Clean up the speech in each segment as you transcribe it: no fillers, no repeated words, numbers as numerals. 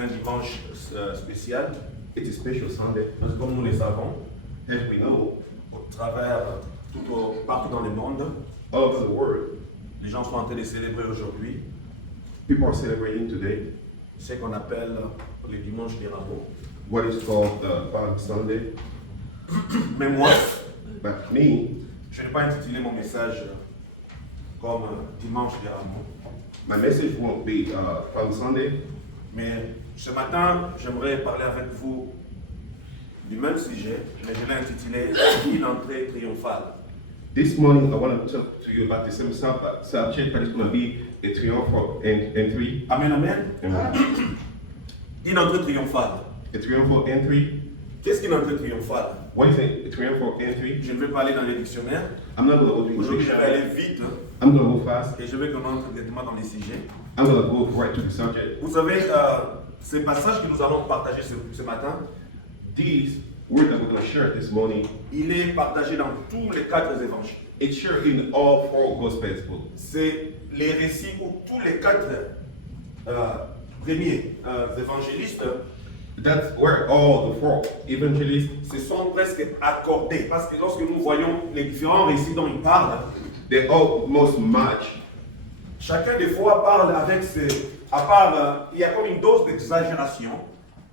C'est un dimanche spécial. It's a special Sunday. Parce que comme nous le savons, As we know, au travers, partout dans le monde, all over the world, les gens sont en train de célébrer aujourd'hui people are celebrating today ce qu'on appelle le dimanche des rameaux. what is called Palm Sunday. Mais moi, But me, je n'ai pas intitulé mon message comme dimanche des rameaux. my message won't be Palm Sunday, Mais ce matin, j'aimerais parler avec vous du même sujet, mais je l'ai intitulé Une entrée triomphale. This morning I want to talk to you about the same subject, but it's going to be a triumphal entry. Amen, amen. Amen. Une entrée triomphale. A triumphal entry. Qu'est-ce qu'une entrée triomphale? What is a triumphal entry? Je ne vais pas aller dans les dictionnaires. I'm not going to go to the Aujourd'hui, je vais dictionary. aller vite I'm going to go fast. et je vais commencer directement dans les sujets. I'm going to go right to the subject. Vous savez, ces passages que nous allons partager ce matin, These words that we're going to share this morning, il est partagé dans tous les 4 évangiles. it's shared in all 4 Gospels books. C'est les récits où tous les 4 premiers évangélistes That's where all the 4 evangelists, se sont presque accordés. Parce que lorsque nous voyons les différents récits dont ils parlent, they almost match. chacun des fois parle avec il y a comme une dose d'exagération.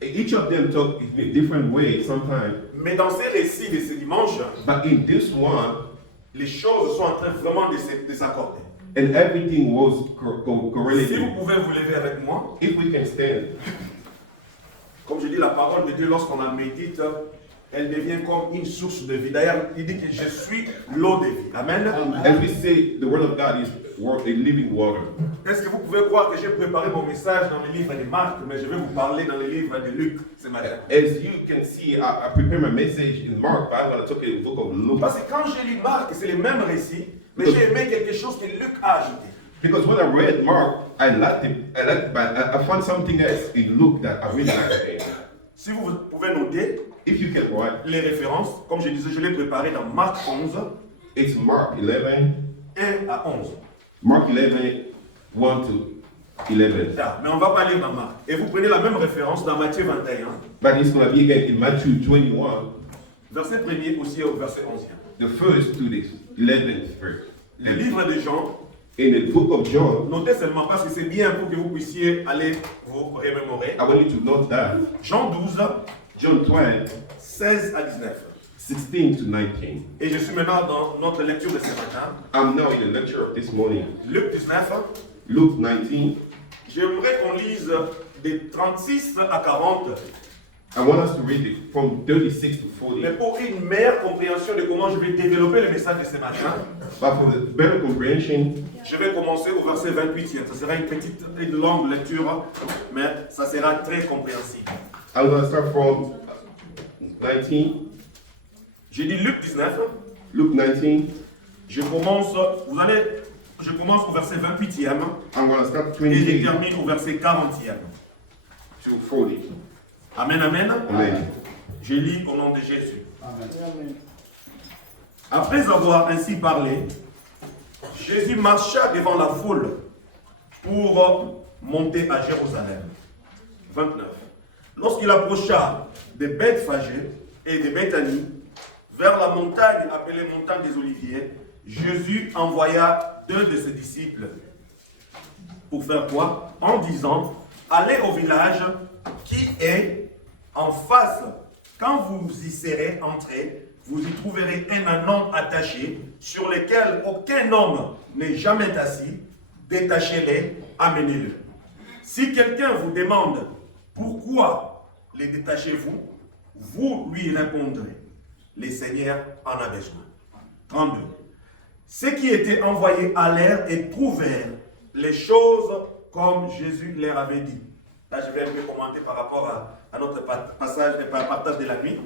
Each of them talk in a different way sometimes, Mais dans ces récits de ce dimanche, but in this one, les choses sont en train vraiment de se désaccorder. and everything was Si correlated. vous pouvez vous lever avec moi, If we can stand, comme je dis, la parole de Dieu, lorsqu'on la médite, elle devient comme une source de vie. D'ailleurs, il dit que je suis l'eau de vie. Amen. as we say, the word of God is a living water. Est-ce que vous pouvez croire que j'ai préparé mon message dans le livre de Marc, mais je vais vous parler dans le livre de Luc ce matin? As you can see, I prepared my message in Mark, but I'm going to talk in the book of Luke. Parce que quand j'ai lu Marc, c'est le même récit, mais j'ai aimé quelque chose que Luc a ajouté. Because when I read Mark, I liked it, but I found something else in Luke that I really liked. Si vous pouvez noter If you can write, les références, comme je disais, je l'ai préparé dans Marc 11, it's Mark 11, 1 à 11. Mark 11, 1 to 11. Ah, mais on ne va pas lire dans Marc. Et vous prenez la même référence dans Matthieu 21, But it's going to be again in Matthew 21, verset 1er aussi au verset 11. the first to this 11th verse. Le livre de Jean, In the book of John, notez seulement parce que c'est bien pour que vous puissiez aller vous remémorer. I want you to note that Jean 12, John 12, 16 à 19. 16 to 19. Et je suis maintenant dans notre lecture de ce matin. I'm now in the lecture of this morning. Luc 19, Luke 19. j'aimerais qu'on lise de 36 à 40. I want us to read it from 36 to 40. Mais pour une meilleure compréhension de comment je vais développer le message de ce matin, But for the better comprehension, je vais commencer au verset 28. Ça sera une longue lecture, mais ça sera très compréhensible. I'm going to start from 19. J'ai dit Luc 19. Luke 19. Je commence au verset 28e I'm going to start et je 28 termine au verset 40e. to 40. Amen, amen. Amen. Je lis au nom de Jésus. Amen. Après avoir ainsi parlé, Jésus marcha devant la foule pour monter à Jérusalem. 29. Lorsqu'il approcha de Bethphage et de Béthanie, vers la montagne appelée montagne des Oliviers, Jésus envoya 2 de ses disciples. Pour faire quoi? En disant, allez au village qui est en face. Quand vous y serez entrés, vous y trouverez un ânon attaché sur lequel aucun homme n'est jamais assis. Détachez-les, amenez-le. Si quelqu'un vous demande pourquoi les détachez-vous, vous lui répondrez, le Seigneur en a besoin. 32. Ceux qui étaient envoyés allèrent et trouvèrent les choses comme Jésus leur avait dit. Là, je vais un peu commenter par rapport à notre partage de la nuit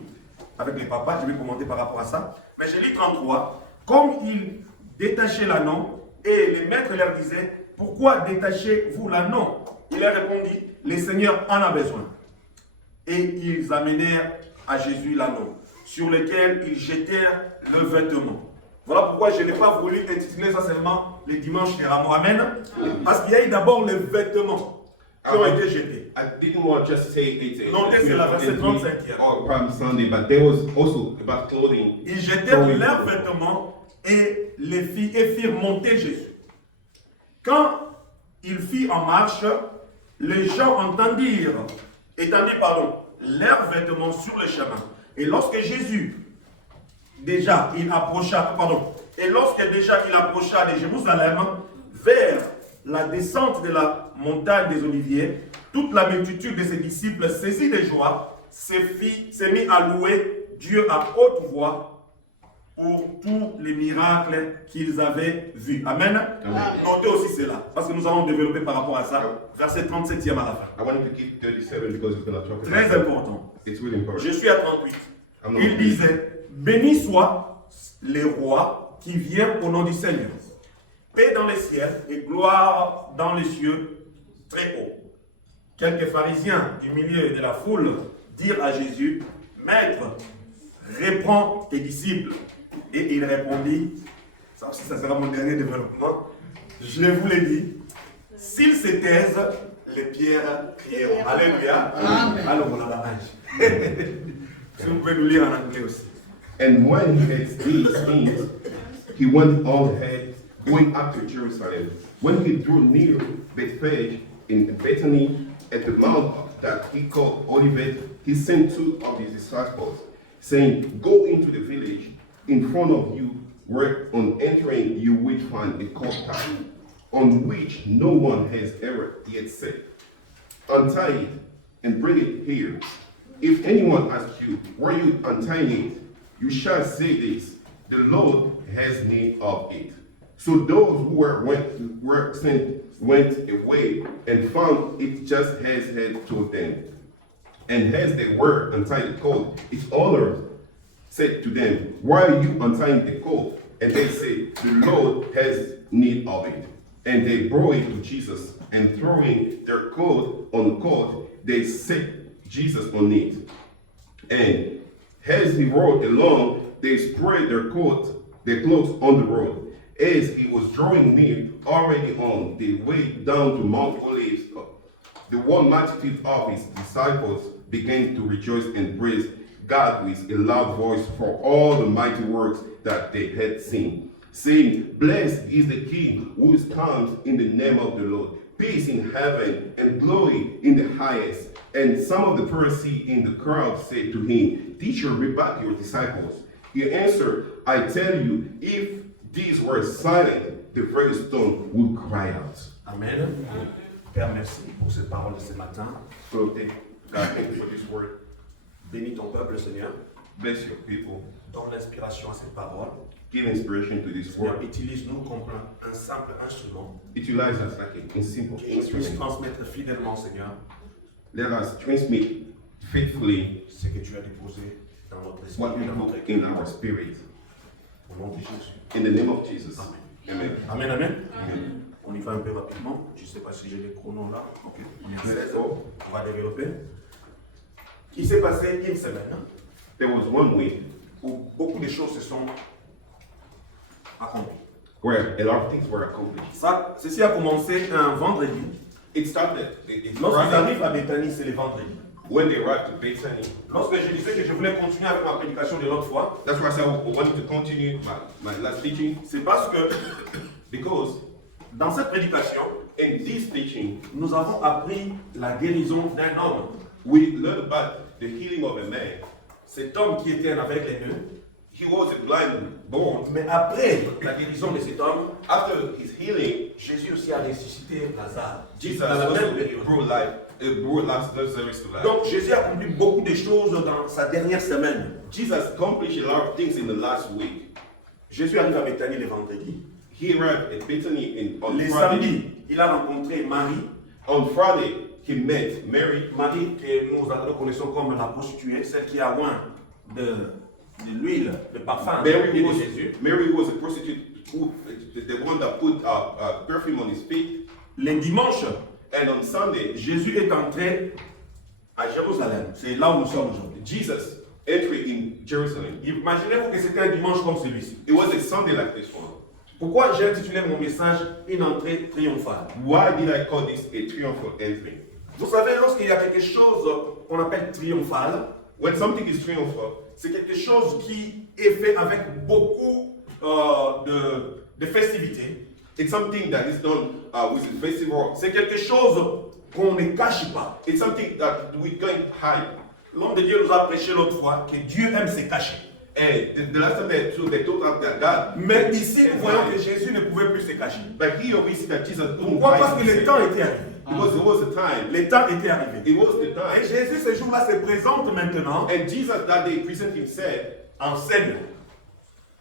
avec les papas. Je vais commenter par rapport à ça. Mais je lis 33. Comme ils détachaient l'ânon et les maîtres leur disaient, pourquoi détachez-vous l'ânon? Il leur répondit, le Seigneur en a besoin. Et ils amenèrent à Jésus l'ânon, sur lequel ils jetèrent le vêtement. Voilà pourquoi je n'ai pas voulu intituler ça seulement les dimanches des rameaux. Amen. Parce qu'il y a eu d'abord les vêtements qui ont été jetés. I didn't want to just say it's a Notez, c'est la verset 35e. or Palm Sunday, but there was also about clothing. Ils jetèrent leurs vêtements et firent monter Jésus. Quand il fit en marche, les gens étendirent, leurs vêtements sur le chemin. Et lorsque il approcha de Jérusalem vers la descente de la montagne des Oliviers, toute la multitude de ses disciples, saisis de joie, s'est mis à louer Dieu à haute voix pour tous les miracles qu'ils avaient vus. Amen. Amen. Notez aussi cela, parce que nous allons développer par rapport à ça, verset 37e à la fin. I wanted to give 37 because we're going to talk about Très important. It's really important. Je suis à 38. Il disait, béni soit les rois qui viennent au nom du Seigneur. Paix dans les ciels et gloire dans les cieux très haut. Quelques pharisiens du milieu de la foule dirent à Jésus, Maître, reprends tes disciples. Et il répondit, ça aussi ça sera mon dernier développement, je vous l'ai dit, s'ils se taisent, les pierres crieront. Alléluia. Amen. Alors voilà la page. Si vous pouvez nous lire en anglais aussi. And when he had these things, he went on ahead, going up to Jerusalem. When he drew near Bethphage in Bethany, at the mount that he called Olivet, he sent two of his disciples, saying, Go into the village in front of you, where on entering you will find a colt tied, on which no one has ever yet sat. Untie it and bring it here. If anyone asks you, where you untying it, you shall say this, the Lord has need of it. So those who were sent went away and found it just as he had told them. And as they were untying the colt, its owner said to them, Why are you untying the colt? And they said, The Lord has need of it. And they brought it to Jesus, and throwing their coat on the colt, they set Jesus on it. And as he rode along, they spread their clothes on the road. As he was drawing near, already on the way down to Mount Olives, the one multitude of his disciples began to rejoice and praise God with a loud voice for all the mighty works that they had seen, saying, Blessed is the King who comes in the name of the Lord. Peace in heaven and glory in the highest. And some of the Pharisees in the crowd said to him, Teacher, rebuke your disciples. He answered, I tell you, if these were silent, the very stone would cry out. Amen. Père, merci pour cette parole de ce matin. So God, thank you for this word. Bénis ton peuple, Seigneur. Bless your people. Donne l'inspiration à cette parole. Give inspiration to this Seigneur, word. utilise-nous comme un simple instrument Utilize us like a simple que je puisse instrument. transmettre fidèlement, Seigneur, Let us transmit faithfully ce que tu as déposé dans notre esprit what et we dans notre put cœur. in our spirit. Au nom de Jésus. In the name of Jesus. Amen. Amen. Amen, amen. On y va un peu rapidement. Je ne sais pas si j'ai les chronos là. Ok, on est à 16. On va développer. Il s'est passé une semaine There was one week où beaucoup de choses se sont accomplies. where a lot of things were accomplished. Ceci a commencé un vendredi. It started. It's Lorsqu'ils Friday. arrivent à Bethanie, c'est le vendredi. When they arrived to Bethany. Lorsque je disais que je voulais continuer avec ma prédication de l'autre fois, That's why I said I wanted to continue my last teaching, c'est parce que because dans cette prédication, in this teaching, nous avons appris la guérison d'un homme. we learned about the healing of a man. Cet homme qui était un aveugle-né, He was a blind born. mais après la guérison de cet homme, After his healing, Jésus aussi a ressuscité Lazare. Jesus Dans la même also période. brought Lazarus to life. Donc Jésus a accompli beaucoup de choses dans sa dernière semaine. Jesus accomplished a lot of things in the last week. Jésus arrive à Bethanie le vendredi. He arrived at Bethany on Le Friday. samedi, il a rencontré Marie. On Friday, he met Mary. Marie, que nous connaissons comme la prostituée, celle qui a oint de l'huile, de parfum de Jésus. Mary was a prostitute, the one that put perfume on his feet. Le dimanche, And on Sunday, Jésus est entré à Jérusalem. C'est là où nous sommes aujourd'hui. Jesus entered in Jerusalem. Imaginez-vous que c'était un dimanche comme celui-ci. It was a Sunday like this one. Pourquoi j'ai intitulé mon message Une entrée triomphale? Why did I call this a triumphal entry? Vous savez, lorsqu'il y a quelque chose qu'on appelle triomphal, When something is triumphal, c'est quelque chose qui est fait avec beaucoup de festivités. it's something that is done with a festival. C'est quelque chose qu'on ne cache pas. It's something that we can't hide. L'homme de Dieu nous a prêché l'autre fois que Dieu aime se cacher. And the last time they told us that God. Mais ici, nous voyons que Jésus ne pouvait plus se cacher. But here we see that Jesus couldn't Pourquoi? hide Parce que le himself. temps était arrivé. Because it was the time. Le temps était arrivé. It was the Et time. Jésus, ce jour-là, se présente maintenant And Jesus that day present himself en Seigneur.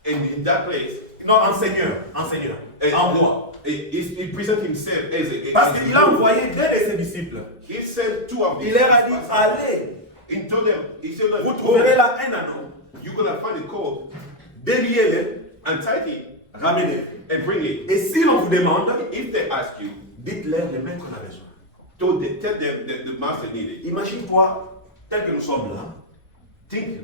in that place. Non, en Seigneur. En roi. He present himself as a. Parce qu'il a envoyé deux de ses disciples. He sent two of Il his leur a dit, disciples. allez, He told them, he said, vous go, trouverez là un anneau, you're gonna find a colt, déliez-le, untie it, ramenez-le. and bring it. Et si l'on vous demande, If they ask you, dites-leur le maître en a besoin. tell them that the master needed. Imagine-toi, tel que nous sommes là, Think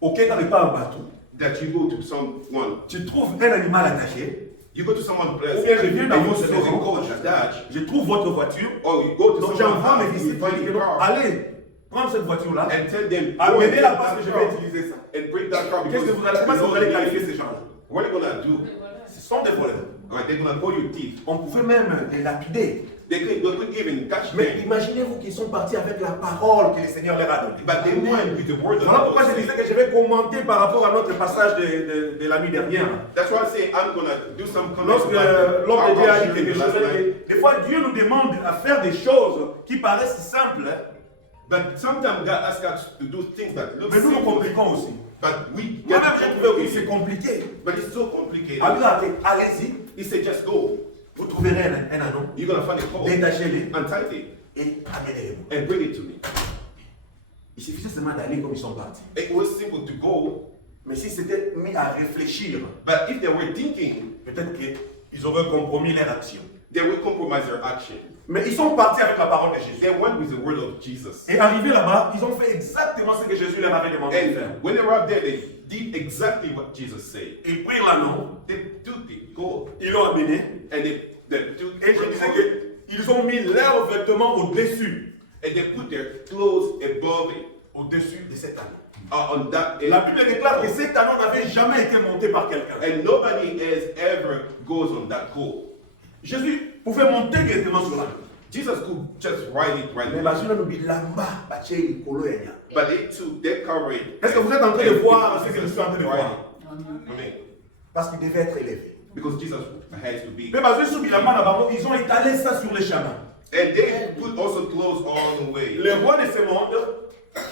au Quai pas un bateau, that you go to someone, tu trouves un animal attaché, you go to someone's place, Ou bien je viens dans and you votre see a maison. coach attached, je trouve votre voiture, or you go to donc someone's j'envoie mes house, you disciples, find et a donc, car, allez, prendre cette voiture-là, and tell them, go and amenez-la take parce que that je car, vais utiliser ça. and bring that car Qu'est-ce because que vous allez, comment est-ce que vous allez qualifier ces gens-là? what are you gonna do? Ce sont des voleurs. Or they're gonna call you thief. On pouvait même les lapider. They could even catch Mais them. imaginez-vous qu'ils sont partis avec la parole que le Seigneur leur a donnée. But they went with the word of Voilà God. pourquoi je disais que je vais commenter par rapport à notre passage de la nuit dernière. That's why I say I'm gonna do some Lorsque l'homme de Dieu a dit quelque chose, night. des fois Dieu nous demande à faire des choses qui paraissent simples, But sometimes God asks us to do things that look mais nous nous simple, compliquons aussi. but we Moi-même, j'ai trouvé que c'est complicated. compliqué. But it's so complicated. Alors, allez-y, He said, just go. vous trouverez un anneau, You're gonna find a colt, détachez-les untie it, et amenez-les-moi. and bring it to me. Il suffisait seulement d'aller comme ils sont partis. It was simple to go, Mais s'ils s'étaient mis à réfléchir, but if they were thinking, peut-être qu'ils auraient compromis leur action. they would compromise their action. Mais ils sont partis avec la parole de Jésus. They went with the word of Jesus. Et arrivés là-bas, ils ont fait exactement ce que Jésus leur avait demandé de faire. And when they were up there, they did exactly what Jesus said. Ils prirent l'anneau, They took the gold ils l'ont amené, and they took et je disais qu'ils ont mis leurs vêtements au-dessus, and they put their clothes above it au-dessus de cet anneau. on that. La Bible déclare que cet anneau n'avait jamais été monté par quelqu'un. And nobody else ever goes on that gold. Jésus pouvait monter directement sur l'anneau. Jesus could just ride it right Mais there. bazuna nous bilamba, baché likolo ya nya. But they took, they covered it. Est-ce que vous êtes en train de voir ce que je suis en train de voir? Amen. Parce qu'il devait être élevé. Because Jesus has to be. Mais bazuna sous bilamba na bango, ils ont étalé ça sur les chemins. And they put also clothes all the way. Les rois de ce monde,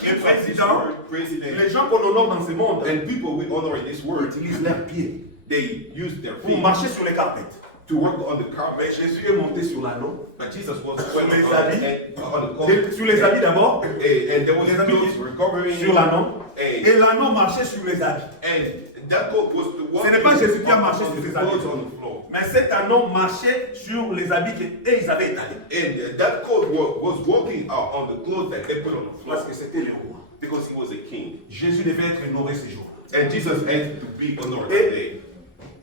les présidents, President, les gens qu'on honore dans ce monde, and people we honor in this world, utilisent leurs pieds they use their pour feet marcher sur les carpettes. to work on the Mais carpet. Jésus est monté sur l'anneau, But Jesus was Sur les on the carpet. sur les habits d'abord, And there was Les habits clothes were covering sur l'anneau, And, et l'anneau marchait sur les habits. and that coat was the one. Ce n'est pas Jésus qui a marché on sur the les habits. clothes on the floor. Mais cet anneau marchait sur les habits qu'ils avaient étalés. And that coat was walking out on the clothes that they put on the floor Parce que c'était le roi. because he was a king. Jésus devait être honoré ce jour. And Jesus had to be honored Et- that day.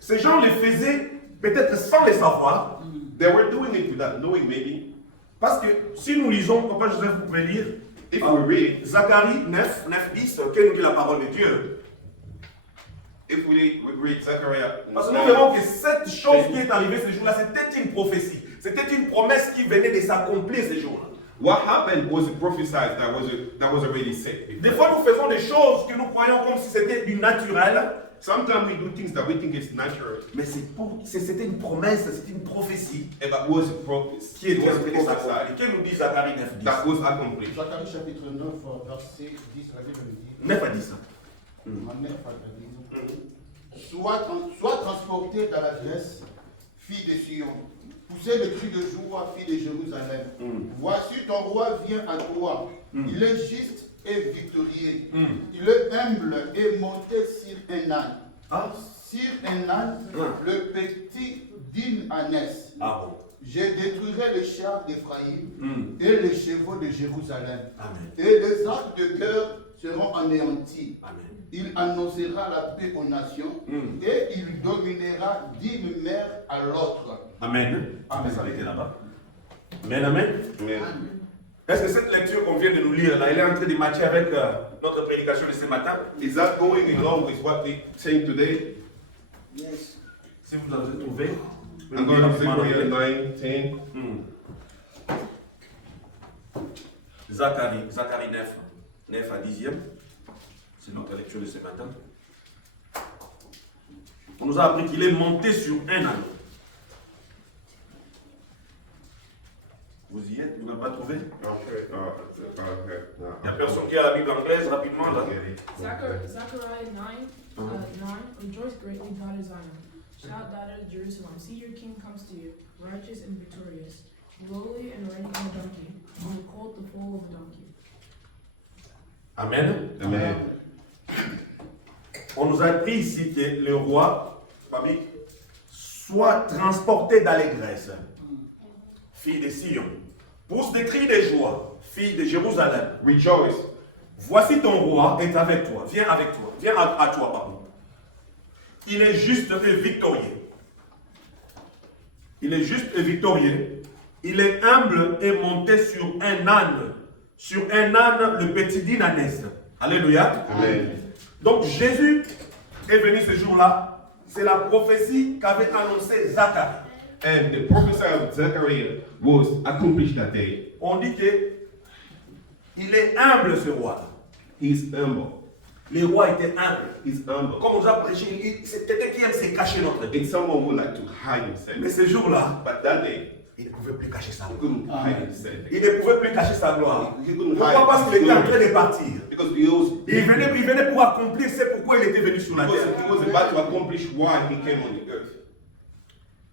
Ces gens le faisaient peut-être sans le savoir. They were doing it without knowing, maybe. Parce que si nous lisons, Papa Joseph, vous pouvez lire If we read, Zacharie 9, 9 bis, quelle nous dit la parole de Dieu. if we read Zechariah, Parce que nous verrons que cette chose qui est arrivée ce jour-là, c'était une prophétie. C'était une promesse qui venait de s'accomplir ce jour-là. what happened was prophesied that was already said. Des fois, nous faisons des choses que nous croyons comme si c'était du naturel. Sometimes we do things that we think is natural, Mais c'était une promesse, c'était une prophétie but it was a prophecy. qui It était en was train de prophesied. s'accomplir. Qu'est-ce que nous dit Zacharie 9, 10? That was accomplished. Zacharie chapitre 9, verset 10, la Bible dit. 9 à 10. En 9 à 10. Sois transporté dans la jeunesse, fille de Sion. Poussez le cri de joie, fille de Jérusalem. Voici ton roi vient à toi. Il est juste et victorieux. Il est humble et monté sur un âne. Ah. Sur un âne, le petit d'une ânesse. Ah bon. Je détruirai les chars d'Éphraïm et les chevaux de Jérusalem. Amen. Et les arcs de cœur seront anéantis. Amen. Il annoncera la paix aux nations et il dominera d'une mer à l'autre. Amen. Amen. Ça s'arrêter là-bas. Amen, amen. Amen. Est-ce que cette lecture qu'on vient de nous lire là, elle est en train de matcher avec notre prédication de ce matin? Is that going along with what we're saying today? Yes. Si vous avez trouvé, I'm going to Zechariah 9, 10. Zacharie 9 à 10e. C'est notre lecture de ce matin. On nous a appris qu'il est monté sur un anneau. Vous y êtes? Vous n'avez pas trouvé? Il n'y a personne qui a la Bible anglaise rapidement là. Zechariah 9, 9. Rejoice greatly, daughter Zion. Shout, daughter Jerusalem. See, your king comes to you, righteous and victorious, lowly and riding on a donkey, on the colt, the foal of a donkey. Amen. Amen. On nous a dit ici que le roi, Babi, soit transporté d'allégresse, fille de Sion. Pousse des cris de joie, fille de Jérusalem. Rejoice. Voici ton roi est avec toi. Viens avec toi. Viens à toi, pardon. Il est juste et victorieux. Il est juste et victorieux. Il est humble et monté sur un âne. Sur un âne, le petit dynanès. Alléluia. Amen. Donc Jésus est venu ce jour-là. C'est la prophétie qu'avait annoncé Zacharie. And the prophecy of Zechariah was accomplished that day. On dit que il est humble ce roi. He's humble. Le roi était humble. He's humble. Comme on nous a prêché, c'est quelqu'un qui aime se cacher notre vie. It's someone who like to hide himself. Mais ce jour-là, But that day, il ne pouvait plus cacher sa he gloire. couldn't hide himself. Il ne pouvait plus cacher sa gloire. He couldn't Pourquoi? hide Parce qu'il his était en train glory. de partir. Because Il venait pour accomplir ce pourquoi il était venu sur la terre. he was about to accomplish why he came on the earth.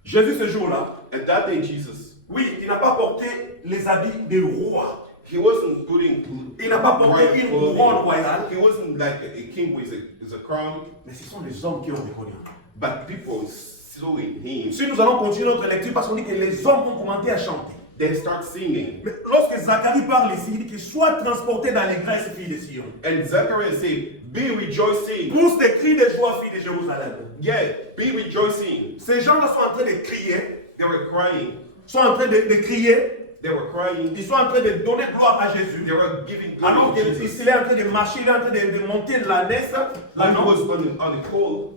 Jésus ce jour-là, And that day, Jesus, oui, il n'a pas porté les habits des rois. he wasn't putting Il n'a pas porté royal une clothing. couronne royale. He wasn't like a king with a crown, Mais ce sont les hommes qui ont reconnu. but people saw in him. Si nous allons continuer notre lecture, parce qu'on dit que les hommes ont commencé à chanter. They start singing. Mais lorsque Zacharie parle ici, il dit qu'il soit transporté dans l'allégresse, fille de Sion. And Zechariah said, be rejoicing. Pousse des cris de joie, fille de Jérusalem. Yeah, be rejoicing. Ces gens-là sont en train de crier, They were crying. sont en train de crier, They were crying. ils sont en train de donner gloire à Jésus. They were giving Alors glory to qu'il Jesus. est en train de marcher, il est en train de monter la naisse, When he was on the pole,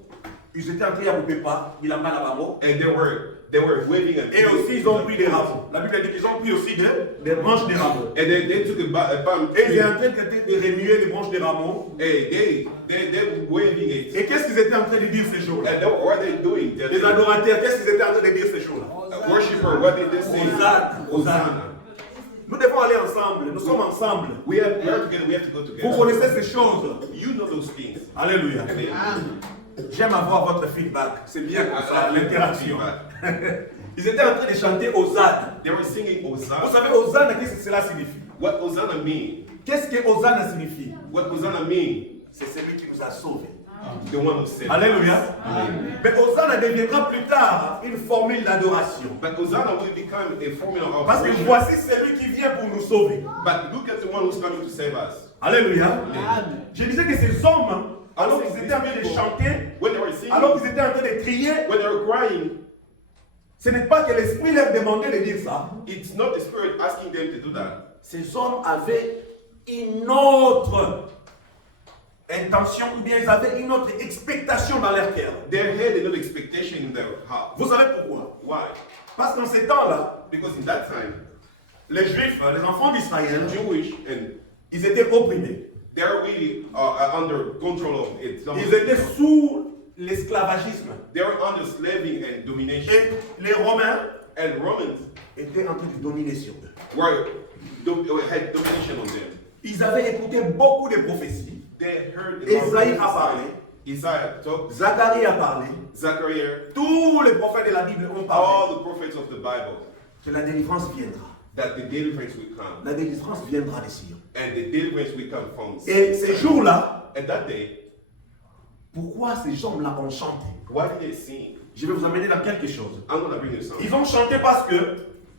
ils étaient en train de couper pas, il a mal à bambou. and they were waving and Et aussi, ils ont pris des rameaux. La Bible dit qu'ils ont pris aussi des branches de rameaux. And they took a palm Et ils tree. étaient en train de remuer les branches de rameaux. Hey, they were waving it. Et qu'est-ce qu'ils étaient en train de dire ces jours-là? And what were they doing? Les adorateurs, qu'est-ce qu'ils étaient en train de dire ces jours-là? Worshippers, what did they say? Hosanna, Hosanna. Nous devons aller ensemble, nous sommes ensemble. We are together. We have to go Vous together. connaissez ces choses. You know those things. Alléluia. Amen. J'aime avoir votre feedback. C'est bien comme ça, I like l'interaction. feedback. Ils étaient en train de chanter Hosanna. They were singing Vous Hosanna. savez, Hosanna, qu'est-ce que cela signifie? What Hosanna mean? Qu'est-ce que Hosanna signifie? What Hosanna mean? C'est celui qui nous a sauvés. The one who said. Alléluia. Mais Hosanna deviendra plus tard une formule d'adoration. But Hosanna will become a formula of Parce que worship. voici celui qui vient pour nous sauver. But look at the one who's coming to save us. Alléluia. Je disais que ces hommes, alors qu'ils étaient en train de chanter, When they were singing, alors qu'ils étaient en train de crier, when they were crying, ce n'est pas que l'Esprit leur demandait de dire ça. it's not the Spirit asking them to do that. Ces hommes avaient une autre intention, ou bien ils avaient une autre expectation dans leur cœur. They had another expectation in their heart. Vous savez pourquoi? Why? Parce qu'en ces temps-là, Because in that time, les Juifs, les enfants d'Israël, Jewish and ils étaient opprimés. they're really under control of it. Ils étaient sous l'esclavagisme. They were under slavery and domination. Et les Romains And Romans étaient en train de dominer sur eux. had domination on them. Ils avaient écouté beaucoup de prophéties. They heard the Esaïe a parlé. Isaiah talked. Zacharie a parlé. Zechariah, Tous les prophètes de la Bible ont parlé. all the prophets of the Bible, Que la délivrance viendra. that the deliverance will come. La délivrance viendra de Sion. And the deliverance will come from. Et ces jours-là, And that day, pourquoi ces gens-là ont chanté? why did they sing? Je vais vous amener dans quelque chose. I'm going to bring you something. Ils ont chanté parce que,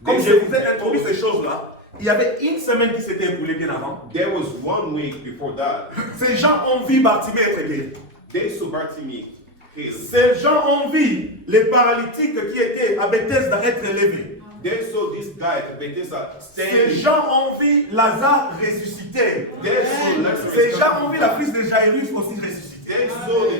comme je vous ai introduit ces choses-là, il y avait une semaine qui s'était écoulée bien avant. There was 1 week before that. Ces gens ont vu Bartimée être guéri. They saw Bartimaeus healed. Ces gens ont vu les paralytiques qui étaient à Bethesda être élevés. They saw this guy at Bethesda Ces standing. gens ont vu Lazare ressuscité. They saw Lazarus Ces gens coming ont vu to la life. fils de Jairus aussi ressuscité. They saw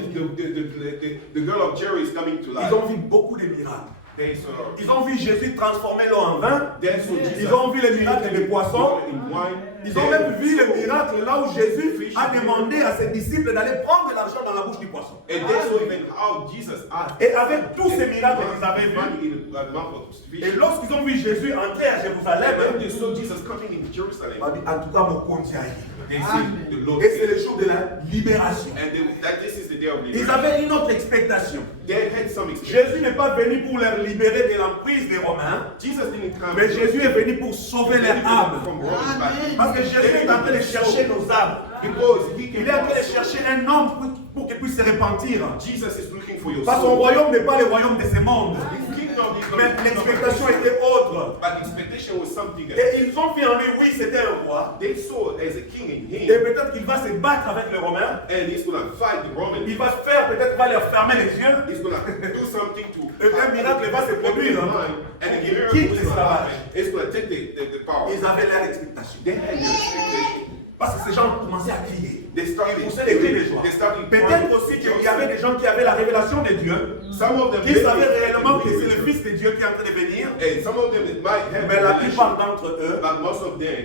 the girl of Jairus coming to Ils life. ont vu beaucoup de miracles. They saw. Ils ont vu Jésus transformer l'eau en vin. They saw Jesus. Ils ont vu les miracles des poissons. In wine. Ils ont même vu le miracle là où Jésus a demandé à ses disciples d'aller prendre de l'argent dans la bouche du poisson. And they saw even how Jesus asked. Et avec tous ces miracles qu'ils avaient vus, money in the mouth of fish. et lorsqu'ils ont vu Jésus entrer à And Jérusalem, when they saw Jesus coming in Jerusalem, on a dit, en tout cas, mon compte y arrive. they said the Lord. Et c'est le jour de la libération. And that this is the day of Ils liberation. avaient une autre expectation. They had some experience. Jésus n'est pas venu pour les libérer de l'emprise des Romains, Jesus didn't come. mais Jésus est venu pour sauver les âmes. From Roman back. Parce que Jésus est en train de chercher nos âmes. Because he Il est en train de chercher un homme pour qu'il puisse se repentir. Jesus is looking for your Parce que son soul. royaume n'est pas le royaume de ce monde. His kingdom is Mais not l'expectation était autre. But expectation was something else. Et ils ont vu en lui, oui, c'était un roi. They saw as a king in Et him, peut-être qu'il va se battre avec les Romains. and he's gonna fight the Romans. Il va faire, peut-être va leur fermer les yeux. He's gonna do something to. Et un miracle va se produire. And the miracle Quitte is gonna l'esclavage. happen. It's gonna take the power. Ils avaient leur expectation. They had their expectation. Parce que ces gens ont commencé à crier. They started. Ils poussaient des cris de joie. They started. Peut-être aussi qu'il y avait des gens qui avaient la révélation de Dieu, Some of them. qui savaient réellement que c'est le Fils de Dieu qui est en train de venir. And some of them it might have. Mais la revelation, plupart d'entre eux, but most of them,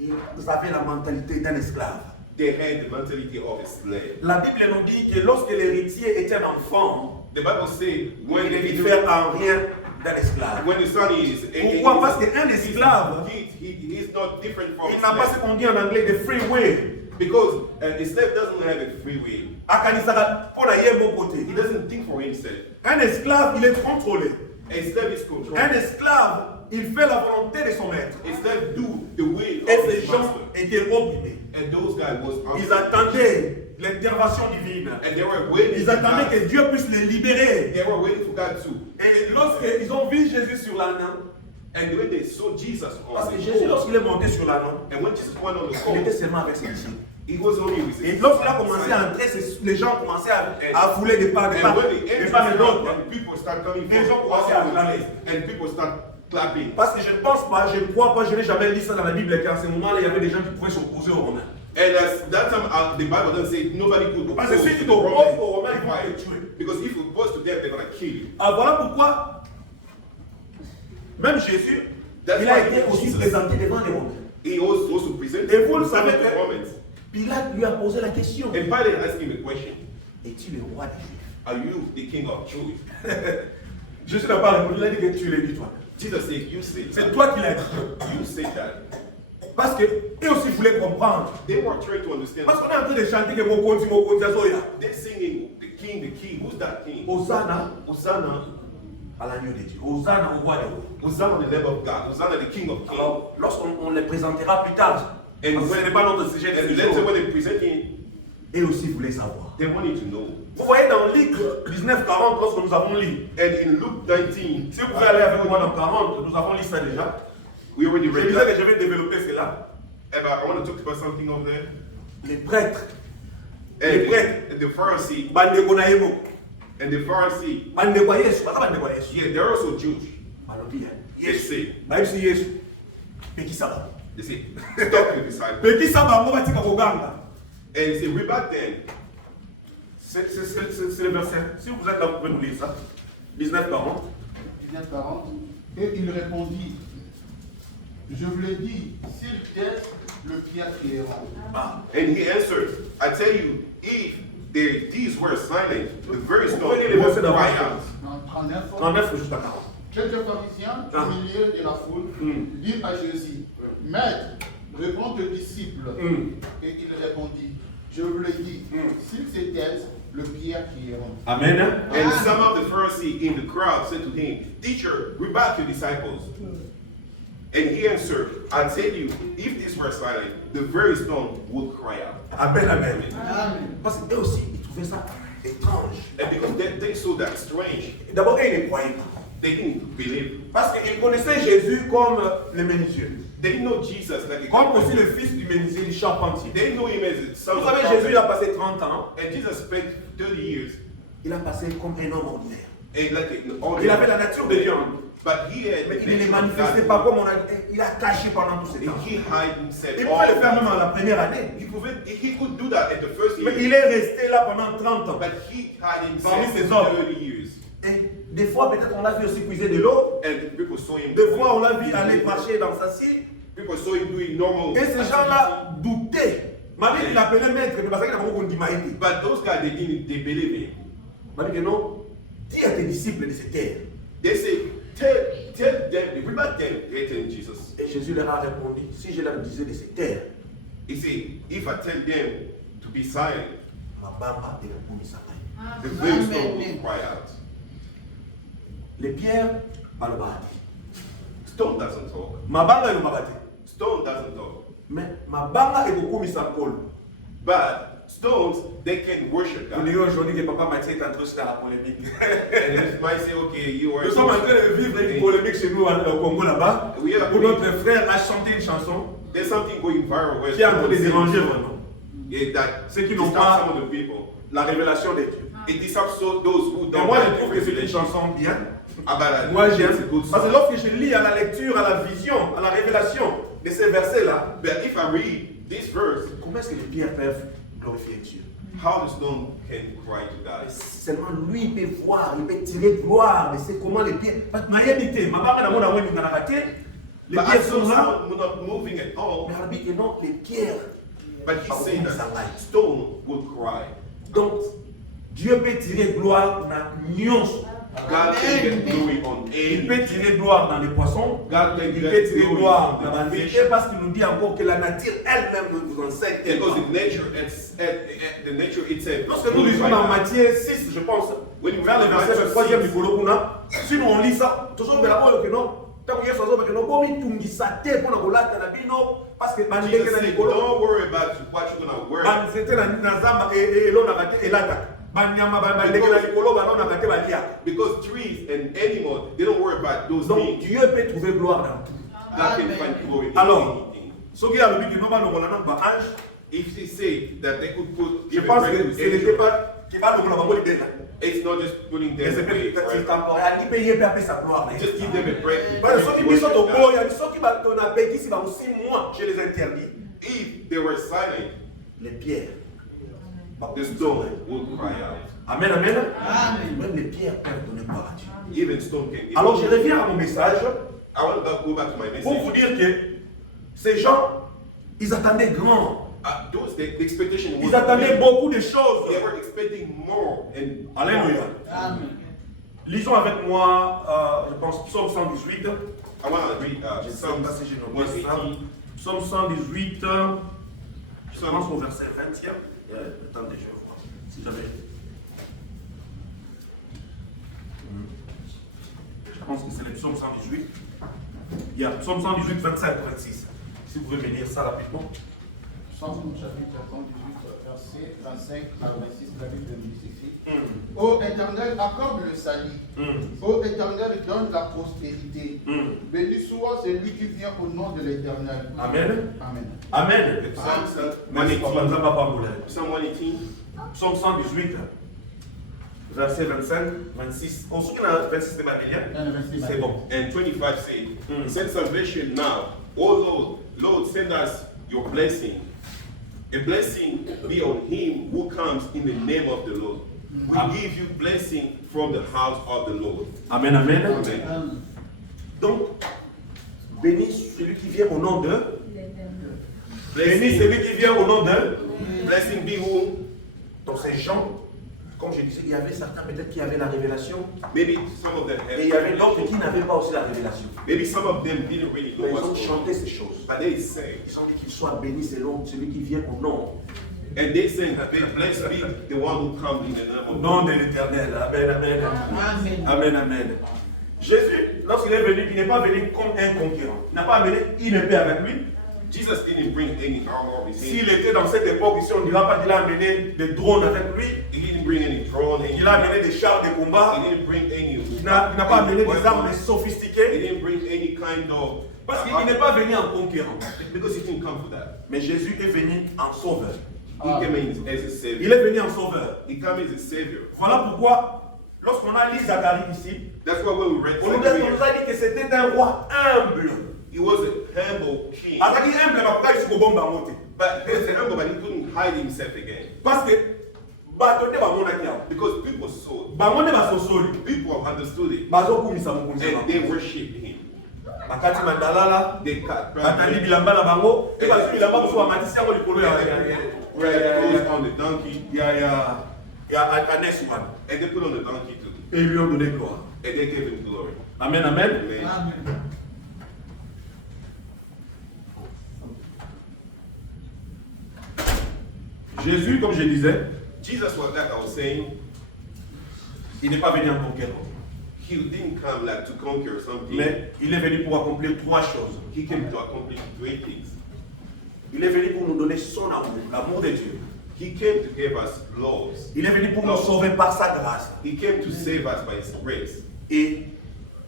ils avaient la mentalité d'un esclave. they had the mentality of a slave. La Bible nous dit que lorsque l'héritier était un enfant, The Bible says when il ne the diffère en rien d'un esclave. when the son is. Pourquoi? Parce qu'un esclave, He's not different from. il n'a pas ce qu'on dit en anglais de free will. Because a slave doesn't have a free will. Akanisaka pour la yebo côté. He doesn't think for himself. Un esclave, il est contrôlé. A slave is controlled. Un esclave, il fait la volonté de son maître. A slave do the will Et of ces his gens master. étaient opprimés. And those guys was. Ils attendaient l'intervention divine. And they were waiting. Ils for attendaient God. que Dieu puisse les libérer. They were waiting for God to. Et lorsqu'ils ont vu Jésus sur l'âne, And when they saw Jesus parce on que the Jésus, cross, lorsqu'il est monté sur l'âne, and when Jesus went on the il était cross, seulement avec ses disciples. he was only with Et his lorsqu'il a commencé disciples. à entrer, les gens commençaient à fouler de part And when the et angels part et d'autre. come, and people start coming Les gens from commençaient all à over the acclamer. place, and people start clapping. Parce que je ne pense pas, je ne crois pas, je n'ai jamais lu ça dans la Bible, qu'à ce moment-là, il y avait des gens qui pouvaient s'opposer aux Romains. And as that time, the Bible doesn't say nobody could Parce que oppose si tu to the t'opposes Romans. aux Romains, ils vont te tuer. Because if you oppose to them, they're gonna kill you. Ah, voilà pourquoi, même Jésus, That's il a why été aussi Jesus- présenté devant les Romains. He was also presented Et vous le in front savez of the que Romans. Pilate lui a posé la question. And Pilate asked him a question: Es-tu le roi des Juifs? Are you the king of Jews? Jésus n'a pas répondu, il a dit que tu l'as dit toi. Jesus said, "You say C'est that. toi qui l'as dit. You say that." Parce que eux aussi voulaient comprendre. They were trying to understand. Parce qu'on est en train de chanter que Mokonzi Azoya. They're singing the king. Who's that king? Hosanna Hosanna, à l'agneau de Dieu. Hosanna au roi des rois. Hosanna the Lamb of God. Hosanna the King of Kings. Alors, lorsqu'on les présentera plus tard, Et parce que ce n'est pas notre sujet de And ce later jour, when they present him, eux aussi voulaient savoir. they wanted to know. Vous voyez dans Luc 19:40, lorsque nous avons lu, And in Luke 19, si vous pouvez aller avec moi dans 40, nous avons lu ça déjà. we already Je read disais that. que je vais développer cela. But I want to talk about something over there. Les prêtres, les prêtres, And the Pharisee, bandeko na yebo, and the Pharisee, bandeko ya Yesu, baka bandeko ya Yesu. yeah, they're also Jews. Balobi ya They Yesu. say, Bayebisi Yesu. Pekisa ba. they say, stop the disciples. Pekisa bango batika koganga. And they say, rebuke them. C'est le verset. Si vous êtes là, vous pouvez nous lire ça. 19:40. 19:40. Et il répondit, je vous l'ai dit, s'il taise, le Pierre crieront. Ah. And he answered, I tell you, if these were silent, the very Vous stone prenez les would versets cry d'avant. out. En 39, 39 jusqu'à 40. quelques pharisiens Ah. au milieu de la foule dirent à Jésus, Maître, réponds tes disciples. Et il répondit, je vous l'ai dit, s'ils se taisent, le Pierre crieront. Amen. And some of the Pharisees in the crowd said to him, Teacher, rebuke your disciples. And he answered, I tell you, if these were silent, the very stone would cry out. Amen, amen. Parce qu'eux aussi, ils trouvaient ça étrange. And because they saw that strange, D'abord, ils ne croyaient pas. they didn't believe. Parce qu'ils connaissaient Jésus comme le menuisier. They didn't know Jesus like a Comme aussi carpenter. le fils du menuisier, du charpentier. They didn't know him as a son Vous of savez, carpenter. Jésus il a passé 30 ans. And Jesus spent 30 years Il a passé comme un homme ordinaire. and like an Il avait ordinary. la nature de Dieu en lui. But he had Mais the il ne les nature of manifestait God. pas comme il a caché pendant tous ces temps. He hid himself Il all pouvait le the faire même time. en la première année. He could do that in the first Mais year. il est resté là pendant 30 ans. But he had Parmi himself ses for hommes. 30 years. Et des fois, peut-être on l'a vu aussi puiser de l'eau. And people saw him. Des fois, on l'a vu aller marcher dans sa scie. People saw him doing normal. Et ces gens-là doutaient. Marie, il l'appelait maître, mais parce qu'il a beaucoup de maïté. But those guys, they believe him. Marie dit non, dis à tes disciples de se taire. They say, tell them, remind them, in Jesus. Et Jésus leur a répondu, si je leur disais de se taire, He said, if I tell them to be silent, ma bamba et le poumisaka. the very stone will cry out. Les pierres, balobati. Stone doesn't talk. Ma banga et le mabati. Stone doesn't talk. Mais ma banga et le poumisakol. But stones, they can worship Vous God. dites aujourd'hui que papa Mathieu est entré aussi dans la polémique. And you might say, okay, you are. Nous sommes en train de vivre une polémique chez nous au Congo là-bas. Oui, Où notre frère a chanté une chanson There's something going viral where qui est en train de someone déranger sings, vraiment. yeah, that Ceux qui n'ont disturbs pas some of the people. la révélation de Dieu. It disturbs those who Et don't moi, have je the trouve que c'est une revelation chanson bien. about that. Moi, It's a j'aime. good Parce que song. lorsque je lis à la lecture, à la vision, à la révélation de ces versets-là, But if I read this verse, comment est-ce que les pierres peuvent glorifier Dieu? how the stone can cry to God? Seulement lui il peut voir, il peut tirer gloire, mais c'est comment les pierres. Parce que ma réalité, ma barre dans mon amour, il n'a raté. Les But pierres I saw sont là, someone not moving at all. mais Rabbi que non, les pierres. But he said that stone will cry. Donc, Dieu peut tirer gloire dans nyonso. God can get glory on Il any. peut tirer gloire dans les poissons. God can Il peut get tirer glory gloire dans on la the fish. nature parce qu'il nous dit encore que la nature elle-même nous enseigne. Because in nature, the nature itself. Lorsque nous lisons dans Matthieu 6, je pense, vers le verset 23e du Kolokuna, si nous on lit ça, toujours que non, tant que Yesu azoba que non, bon, il tungisa te pour nous la bino parce que bandeke Jesus na said, likolo, don't worry about what you're going to wear. banzete na zamba et l'on a raté et l'ata. Banyama bandeke na likolo, banon a raté balia. Because trees and animals, they don't worry about those Donc things. Dieu peut trouver gloire dans tout. God can find glory in Alors, anything. ce qui a le but que non, non, non, ange, If they say that they could put, je pense que ce n'était pas qui va donc la bambole de là. it's not just putting Mais them c'est away peut-être forever. temporaire, il peut y avoir sa gloire. Just give them a break. Parce que ceux qui disent au Togo, il y a ceux qui ont un pays qui sont 6 mois, je les interdis. If they were silent, Les pierres. the stone would cry out. Amen, amen. Même les pierres peuvent donner gloire à Dieu. Even stone can. Alors je reviens à mon message I want to go back to my pour vous message. dire que ces gens, ils attendaient grand. The expectation was Ils attendaient big. beaucoup de choses. They were expecting more and Alléluia. Lisons avec moi, je pense, Psaume 118. I want to read Je ne sais Psalm pas si j'ai nommé ça. 118. Psaume 118, je commence au verset 20e. Attendez, je vais voir. Si jamais. Je pense que c'est le psaume 118. Il y a psaume 118, 25, 26. Si vous pouvez me lire ça rapidement. Psaume chapitre 118, verset 25 à 26, la Bible nous dit ceci. Ô Éternel, accorde le salut. Ô Éternel, donne la prospérité. Béni soit celui qui vient au nom de l'Éternel. Amen. Amen. Amen. Psalm 118. Psalm 118. Psaume 118, verset 25, 26. On se souvient de 26 de Babylien? C'est bon. And 25 say, send salvation now. O Lord, send us your blessing. A blessing be on him who comes in the name of the Lord. We give you blessing from the house of the Lord. Amen, amen. Amen. Donc, béni celui qui vient au nom de. Béni Blessing, celui qui vient au nom de. blessing be who? Donc, ces gens, comme je disais, il y avait certains peut-être qui avaient la révélation, Maybe some of them et il y avait have. d'autres qui n'avaient pas aussi la révélation. Maybe some of them didn't really know Mais ils ont what's going on. chanté ces choses. But they say, Ils ont dit qu'il soit béni selon celui qui vient au nom. and they say, blessed be the one who comes in the name Au of nom God. de l'Éternel. Amen, amen. Amen, amen. Jésus, lorsqu'il est venu, il n'est pas venu comme un conquérant. Il n'a pas amené une épée avec lui. Jesus didn't bring any armor with him. S'il était dans cette époque ici, on ne dira pas qu'il a amené des drones avec lui. He didn't bring any drone. Il a amené des chars de combat. He didn't bring any. Il n'a pas amené des armes He sophistiquées. didn't bring any kind of. Parce qu'il n'est pas venu en conquérant. Because he didn't come for that. Mais Jésus est venu en sauveur. He came in as a Il savior. est venu en sauveur. He came as a savior. Voilà pourquoi Lorsqu'on a lu Zacharie ici, That's why when we read on nous Zechariah, a dit que c'était un roi humble. he was a humble king. Azaki humble, pourquoi il se bomba monter? But he was humble, but he couldn't hide himself again. Parce que batonde bamonaki awa. Because people saw it. Bangonde basosoli. People understood it. Bazokumisa mokonzi And bango. they worshipped him. Bakati mandalala, They cut batandi bilamba na bango, et bazwi bilamba mosusu bamatisi yango likolo clothes on the donkey, ya Anès wana. and they put on the donkey too. Et ils lui ont donné gloire. And they gave him glory. Amen, amen. Amen. Jésus, comme je disais, Jesus was like I was saying, il n'est pas venu en conquérant. he didn't come like to conquer something. Mais il est venu pour accomplir trois choses. He came to accomplish great things. Il est venu pour nous donner son amour, l'amour de Dieu. He came to give us laws. Il est venu pour nous sauver par sa grâce. He came to save us by his grace. Et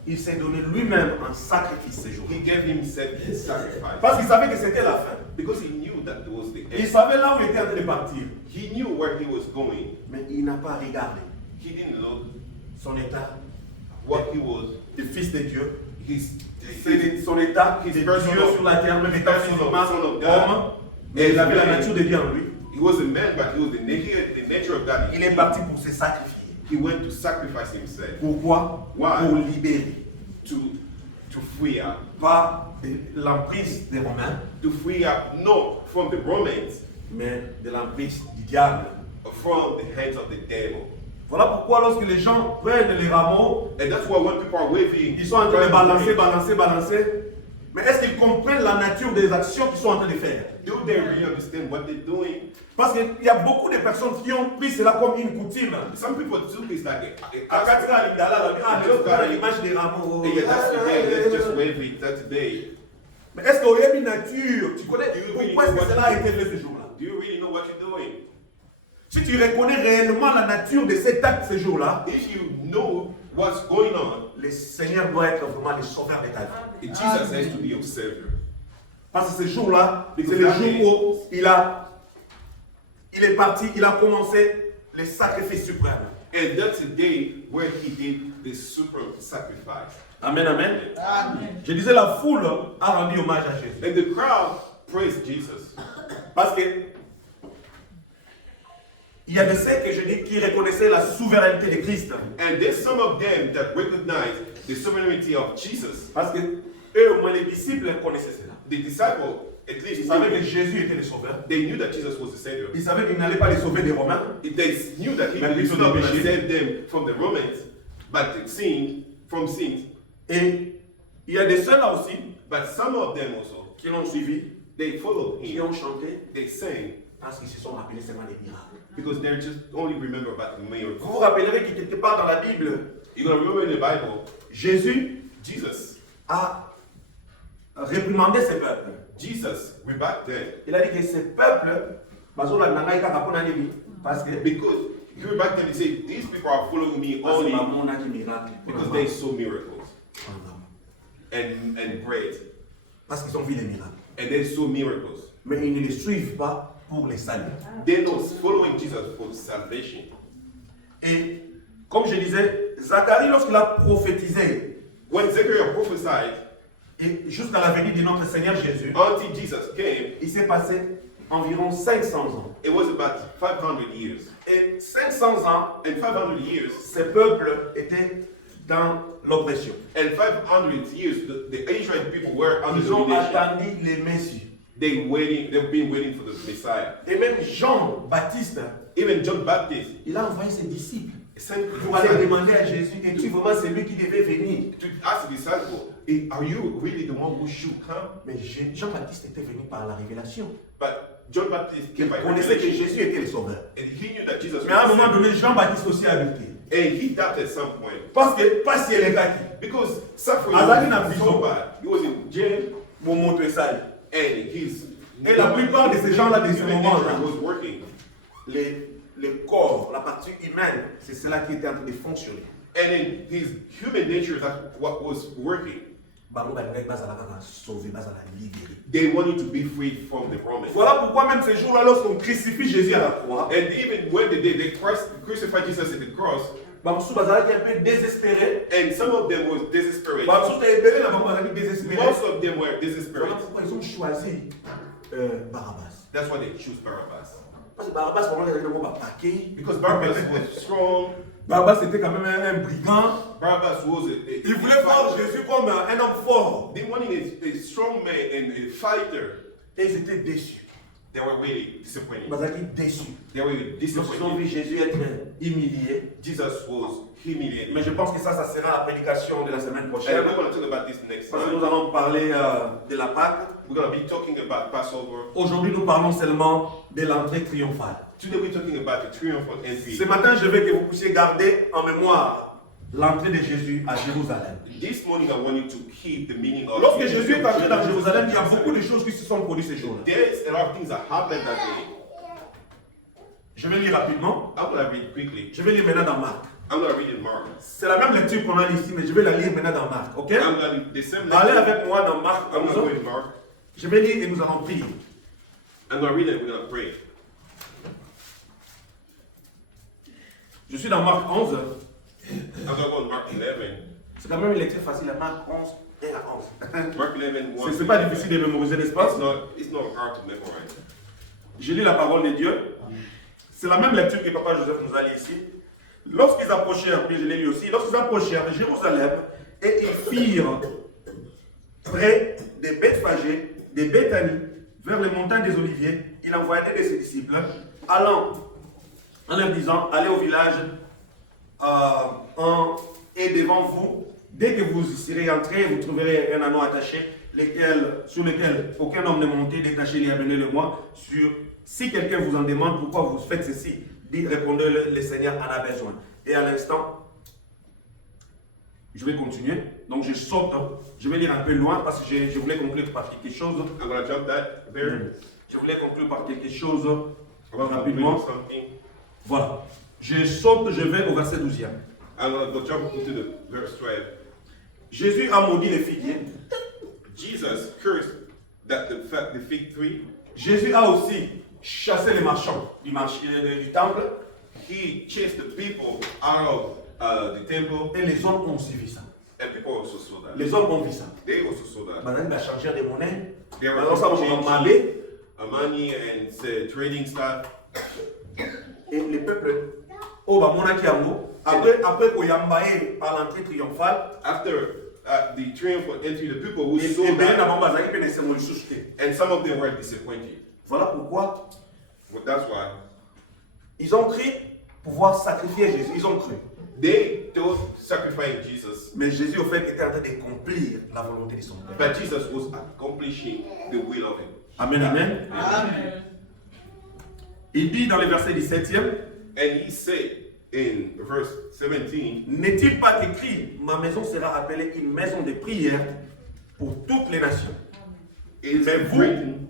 il s'est donné lui-même en sacrifice ce jour. He gave himself in sacrifice. Parce qu'il savait que c'était la fin. Because he knew that it was the Il end. savait là où il était en train de partir. He knew where he was going. Mais il n'a pas regardé He didn't look son état what he was. de fils de Dieu. Son état de Dieu personal- sur la terre, même étant son physiquement of God. homme. Mais il avait la nature de Dieu en lui. He was a man, but he was the nature of God. Il est parti pour se sacrifier. He went to sacrifice himself. Pourquoi? Why? Pour libérer. To free up. Pas de l'emprise des Romains, To free up, not from the Romans, mais de l'emprise du diable. from the hands of the devil. Voilà pourquoi lorsque les gens prennent les rameaux, And that's why when people are waving, ils sont en train de balancer. Mais est-ce qu'ils comprennent la nature des actions qu'ils sont en train de faire? do they really understand what they're doing? Parce qu'il y a beaucoup de personnes qui ont pris cela comme une coutume. Some people took this like l'image des rameaux. yeah, that's the day, let's just wave it, that's the day. Mais est-ce qu'il y a une nature? Tu connais pourquoi est-ce que cela a été fait ce jour-là? Do you really know what you're doing? Si tu reconnais réellement la nature de cet acte ce jour-là, If you know what's going on, le Seigneur doit être vraiment le sauveur de ta vie. Jesus has to be your savior. Parce que ce jour-là, c'est le jour où il est parti, il a commencé le sacrifice suprême. And that's the day where he did the super sacrifice. Amen, amen. Je disais, la foule a rendu hommage à Jésus. And the crowd praised Jesus. Parce que il y a de ceux que je dis qui reconnaissaient la souveraineté de Christ. And there's some of them that recognize the sovereignty of Jesus. Parce que eux, au moins les disciples, connaissaient cela. The disciples, at least, Ils savaient que Jésus était le sauveur. they knew that Jesus was the savior. Ils savaient qu'il n'allait pas les sauver des Romains. They knew that he Mais was plutôt not des going to péchés. save them from the Romans, but from sins. Et il y a des ceux-là aussi But some of them also, qui l'ont suivi, they followed qui him. ont chanté, They sang parce qu'ils se sont rappelés seulement des miracles. because they just only remember about the Vous miracles. vous rappellerez qu'il n'était pas dans la Bible. You're going to remember in the Bible, Jésus Jesus a réprimandé ses peuples. Jesus rebuked them Il a dit que ces peuples, parce que because he rebuked them and said, these people are following me only because they saw miracles and bread. Parce qu'ils ont vu les miracles. And they saw miracles. Mais ils ne les suivent pas pour les saluts. They're not following Jesus for salvation. Et comme je disais, Zacharie, lorsqu'il a prophétisé, When Zechariah prophesied et jusqu'à la venue de notre Seigneur Jésus, until Jesus came, il s'est passé environ 500 ans. it was about 500 years. Et 500 ans, And 500 years, ces peuples étaient dans l'oppression. and 500 years, the Israeli people were under Ils ont domination. attendu les messieurs. They've been waiting for the Messiah. Et même Jean-Baptiste, Even John Baptist il a envoyé ses disciples sent pour aller demander à Jésus, es-tu vraiment celui qui devait venir? to ask the disciple, are you really the one who should come? Mais Jean-Baptiste était venu par la révélation. But John Baptist Il came by connaissait que revelation, Jésus était le sauveur. and he knew that Jesus Mais à un was the moment Savior. donné, Jean-Baptiste aussi a douté. And he doubted at some point. Parce que, pas si elle est gâtée. Because suffering Azali na was so prison. bad. He was in jail, Mon mot est sale. and his Et la plupart de ces gens-là, de ce human moment-là, nature was working. le corps, la partie humaine, c'est cela qui était en train de fonctionner. And in his human nature, that's what was working. Bango balingaki bazala kaka sauvé, bazala libéré. They wanted to be freed from the Romans. Voilà pourquoi même ces jours-là, lorsqu'on crucifie Jésus à la croix, And even when they crucified Jesus at the cross, Bamsou bazalaki un peu désespéré. And some of them was desperate. Bamsou était ébélé, là, bazalaki désespéré. Most of them were desperate. Voilà pourquoi ils ont choisi Barabbas. That's why they choose Barabbas. Parce que Barabbas, vraiment, il avait le mot paquet. Because Barabbas was strong. Barabbas était quand même un brigand. Barabbas was Il voulait voir Jésus comme un homme fort. They wanted a strong man and a fighter. Et ils étaient déçus. They were really disappointed. Bazalaki déçus. They were Lorsqu'ils ont vu disappointed. Jésus être humilié. Jesus was humiliated. Mais je pense que ça sera la prédication de la semaine And prochaine. we're going to talk about this next Parce que time. nous allons parler de la Pâque. We're going to be talking about Passover. Aujourd'hui, nous parlons seulement de l'entrée triomphale. Today we're talking about the triumphal entry. Ce matin, je veux que vous puissiez garder en mémoire l'entrée de Jésus à Jérusalem. This morning I want you to keep the meaning of Lorsque Jésus est entré dans Jérusalem, il y a beaucoup de choses qui se sont produites ce jour-là. There's a lot of things that happened that day. Je vais lire rapidement. I'm going to read quickly. Je vais lire maintenant dans Marc. I'm going to read in Mark. C'est la même lecture qu'on a ici, mais je vais la lire maintenant dans Marc. Ok? I'm going to the same Allez lecture. avec moi dans Marc I'm going to go 11. in Mark. Je vais lire et nous allons prier. I'm going to read it. We're going to pray. Je suis dans Marc 11. I'm going to go in Mark 11. C'est quand même une lecture facile. Marc 11 et la 11. Mark 11, 1. C'est pas difficile de mémoriser, n'est-ce pas? It's not hard to memorize. Je lis la parole de Dieu. C'est la même lecture que Papa Joseph nous a lu ici. Lorsqu'ils approchèrent, puis je l'ai lu aussi, lorsqu'ils approchèrent de Jérusalem et ils firent près des Bethphagée, des Béthanie, vers les montagnes des Oliviers, il envoya un de ses disciples, allant, en leur disant, allez au village et devant vous, dès que vous y serez entrés, vous trouverez un anneau attaché, sur lequel aucun homme n'est monté, détachez-le et amenez-le-moi. Si quelqu'un vous en demande pourquoi vous faites ceci, répondez-le, le Seigneur en a besoin. Et à l'instant, je vais continuer. Donc je saute, je vais lire un peu loin parce que je voulais conclure par quelque chose. I'm going to jump that there. Je voulais conclure par quelque chose I'm going to rapidement. read something. Voilà. Je saute, je vais au verset 12e. I'm going to go jump into the verse 12. Jésus a maudit les figuiers. Jesus cursed the fig tree. Jésus a aussi chassé les marchands du temple. He chased the people out of the temple. Et les hommes ont suivi ça. And people also saw that. Les hommes ont vu ça. They also saw that. Maintenant, il va changer de monnaie. They were Maintenant, ça va changing m'emballer. money and trading stuff. Et les peuples, oh, bah, mon aki yango. Après, Koyambaye par l'entrée triomphale. After the triumphal entry, the people who Et saw bien, that, and some of them were disappointed. voilà pourquoi Well, that's why ils ont cru pouvoir sacrifier Jésus. Ils ont cru. they thought sacrificing Jesus, Mais Jésus, au fait, était en train d'accomplir la volonté de son Père. but Jesus was accomplishing the will of him. Amen, amen. Amen. Il dit dans le verset 17e, And he said in verse 17, n'est-il pas écrit, ma maison sera appelée une maison de prière pour toutes les nations. It's Mais vous, written,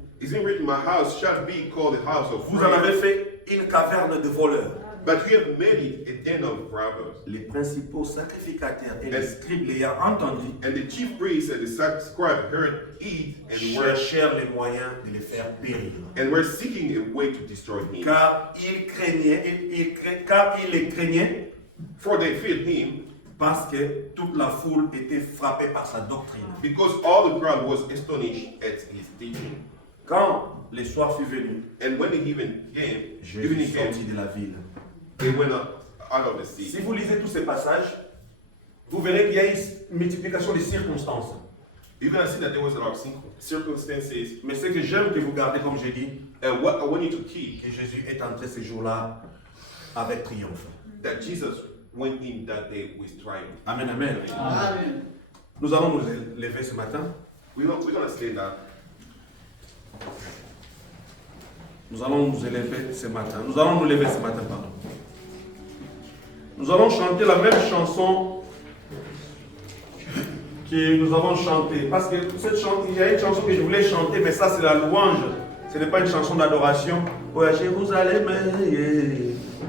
my house shall be called the house of vous en avez prayer, fait une caverne de voleurs. but you have made it a den of robbers. Les principaux sacrificateurs et les scribes l'ayant entendu, And the chief priests and the scribe heard it cherchèrent les moyens de le faire périr. and were seeking a way to destroy him. Car ils les craignaient For they feared him, parce que toute la foule était frappée par sa doctrine. because all the crowd was astonished at his teaching. Quand le soir fut venu, And when the evening came, Jésus sortit de la ville. they went out of the Si sea. vous lisez tous ces passages, vous verrez qu'il y a une multiplication de circonstances. You're going to see that there was a lot of circumstances. Mais ce que j'aime que vous gardez, comme j'ai dit, And what I want you to keep, que Jésus est entré ce jour-là avec triomphe. that Jesus went in that day with triumph. Amen, amen. Amen. Nous allons nous lever ce matin. We're going to stand up. Nous allons nous lever ce matin. Nous allons nous lever ce matin, pardon. Nous allons chanter la même chanson que nous avons chantée. Parce que cette chanson, il y a une chanson que je voulais chanter, mais ça c'est la louange. Ce n'est pas une chanson d'adoration. Ouais, Jérusalem,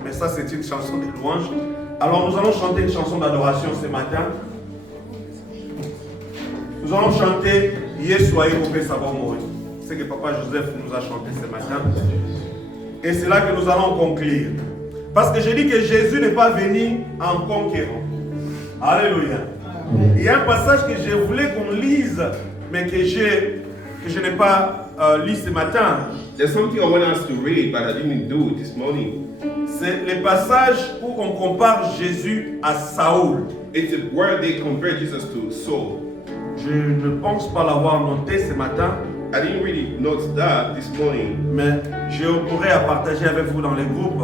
mais ça c'est une chanson de louange. Alors nous allons chanter une chanson d'adoration ce matin. Nous allons chanter Yesoye Ope Sabomori. C'est ce que Papa Joseph nous a chanté ce matin. Et c'est là que nous allons conclure. Parce que je dis que Jésus n'est pas venu en conquérant. Alléluia. Il y a un passage que je voulais qu'on lise, mais que je n'ai pas lu ce matin. There's something I want us to read, but I didn't do it this morning. C'est le passage où on compare Jésus à Saoul. It's where they compare Jesus to Saul. Je ne pense pas l'avoir noté ce matin, I didn't really notice that this morning. mais je pourrais à partager avec vous dans les groupes.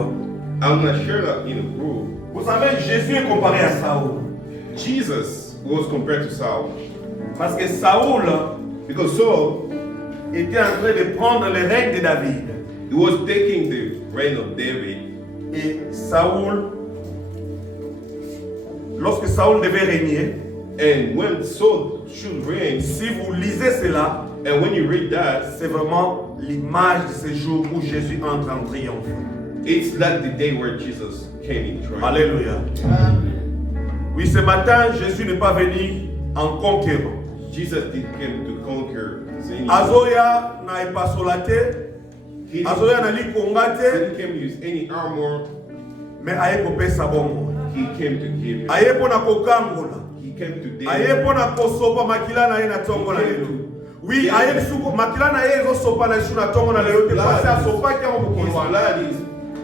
I'm not sure that in a group. Vous savez, Jésus est comparé à Saoul. Jesus was compared to Saul. Parce que Saoul Because Saul, était en train de prendre le règne de David. he was taking the reign of David. Et Saoul, lorsque Saoul devait régner, And when Saul should reign, si vous lisez cela, and when you read that, c'est vraiment l'image de ce jour où Jésus entre en triomphe. it's like the day where Jesus came in triumph. Alléluia. Oui, ce matin, Jésus n'est pas venu en conquérant. Jesus did came to conquer his enemies. Azoya na epasola te, He Azoya na likonga te, didn't come to use any armor. mais aye kopesa bongo. He came to give you. Aye pona kokangola. He came to Aye David. pona kosopa makila na ye na tongo na lelo. Oui, aye lisuko makila na ye ezosopa na yesu na tongo na lelo te parce asopaki yango His mokolo wana. blood is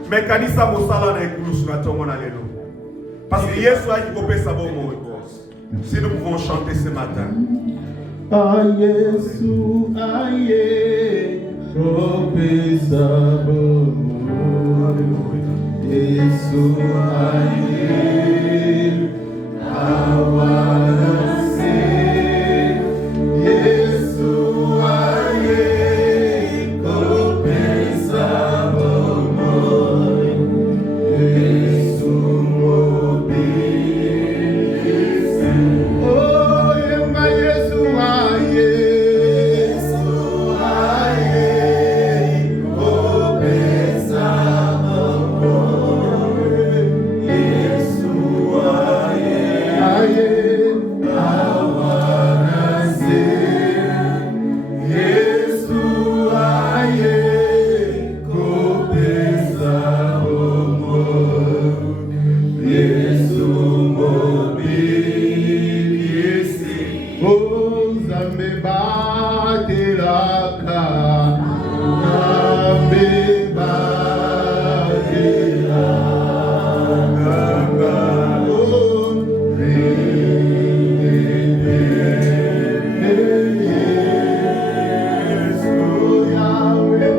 Mais kanisa mosala na ekulusu na tongo na lelo. Parce que Yesu ayaki kopesa bongo. Si nous pouvons chanter ce matin. Yesu aye kopesa bomo Yesu aye awanase Yesu aye kopesa bomo Yesu mobi Oh, yemba Yesu aye, Yesu aye, kopesa bomo. Yesu aye, aye, awanase. Yesu aye, kopesa bomo. Yesu mobi. Nzambe batelaka Nzambe batelaka Yesu Yahweh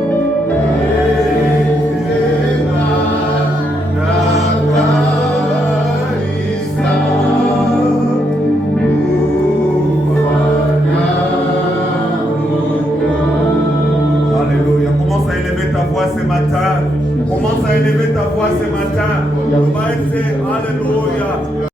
Alléluia. Commence à élever ta voix ce matin. Commence à élever ta voix ce matin. Alléluia.